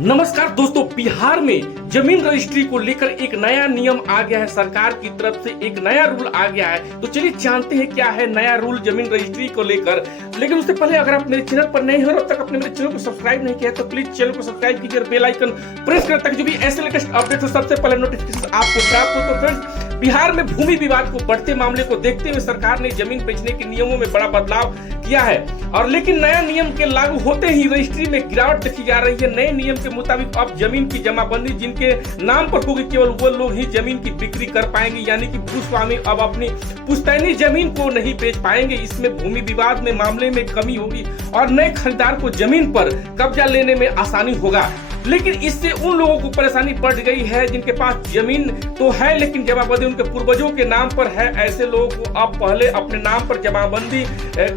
नमस्कार दोस्तों, बिहार में जमीन रजिस्ट्री को लेकर एक नया नियम आ गया है। सरकार की तरफ से एक नया रूल आ गया है। तो चलिए जानते हैं क्या है नया रूल जमीन रजिस्ट्री को लेकर। लेकिन उससे पहले अगर आप मेरे चैनल पर नए हो और अब तक आपने मेरे चैनल को सब्सक्राइब नहीं किया तो प्लीज चैनल को सब्सक्राइब कीजिए और बेल आइकन प्रेस करें ताकि जो भी ऐसे लेटेस्ट अपडेट हो सबसे पहले नोटिफिकेशन आपको प्राप्त हो। तो फ्रेंड्स, बिहार में भूमि विवाद को बढ़ते मामले को देखते हुए सरकार ने जमीन बेचने के नियमों में बड़ा बदलाव किया है। और लेकिन नया नियम के लागू होते ही रजिस्ट्री में गिरावट देखी जा रही है। नए नियम के मुताबिक अब जमीन की जमाबंदी जिनके नाम पर होगी केवल वो लोग ही जमीन की बिक्री कर पाएंगे, यानी कि भूस्वामी अब अपनी पुश्तैनी जमीन को नहीं बेच पाएंगे। इसमें भूमि विवाद में मामले में कमी होगी और नए खरीदार को जमीन पर कब्जा लेने में आसानी होगा। लेकिन इससे उन लोगों को परेशानी बढ़ गई है जिनके पास जमीन तो है लेकिन जमाबंदी उनके पूर्वजों के नाम पर है। ऐसे लोगों को अब पहले अपने नाम पर जमाबंदी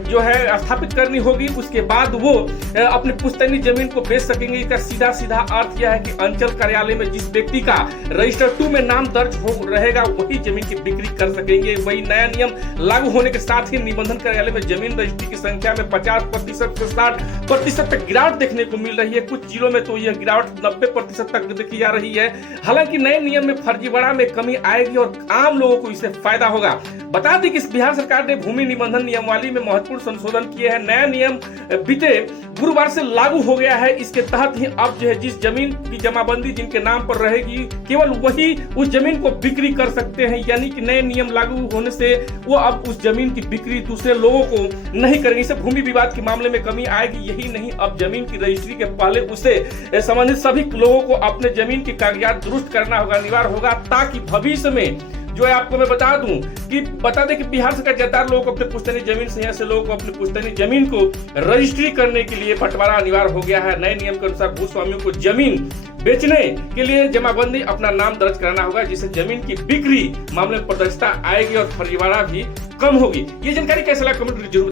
जो है स्थापित करनी होगी, उसके बाद वो अपनी पुश्तैनी जमीन को बेच सकेंगे। इसका सीधा सीधा अर्थ यह है कि अंचल कार्यालय में जिस व्यक्ति का रजिस्टर 2 में नाम दर्ज हो रहेगा वही जमीन की बिक्री कर सकेंगे। वही नया नियम लागू होने के साथ ही निबंधन कार्यालय में जमीन रजिस्ट्री की संख्या में 50% से 60% तक गिरावट देखने को मिल रही है। कुछ जिलों में तो यह गिरावट 90% तक देखी जा रही है। हालांकि नए नियम में फर्जीवाड़ा में कमी आएगी और आम लोगों को इससे फायदा होगा। बता दें कि बिहार सरकार ने भूमि निबंधन नियमावली में महत्वपूर्ण संशोधन किए हैं। नया नियम बीते गुरुवार से लागू हो गया है। इसके तहत ही अब जो है जिस जमीन की जमाबंदी जिनके नाम पर रहेगी केवल वही उस जमीन को बिक्री कर सकते हैं, यानी कि नए नियम लागू होने से वो अब उस जमीन की बिक्री दूसरे लोगों को नहीं करेंगे। इससे भूमि विवाद के मामले में कमी आएगी। यही नहीं, अब जमीन की रजिस्ट्री के पहले उसे संबंधित सभी लोगों को अपने जमीन के कागजात दुरुस्त करना होगा, अनिवार्य होगा, ताकि भविष्य में जो है आपको मैं बता दें कि बिहार सरकार ज्यादातर लोगों को अपने पुश्तैनी जमीन से ऐसे लोगों को अपनी पुश्तैनी जमीन को रजिस्ट्री करने के लिए बंटवारा अनिवार्य हो गया है। नए नियम के अनुसार भूस्वामियों को जमीन बेचने के लिए जमाबंदी अपना नाम दर्ज कराना होगा, जिससे जमीन की बिक्री मामले में पारदर्शिता आएगी और फर्जीवाड़ा भी कम होगी। ये जानकारी कैसे लगा कमेंट जरूर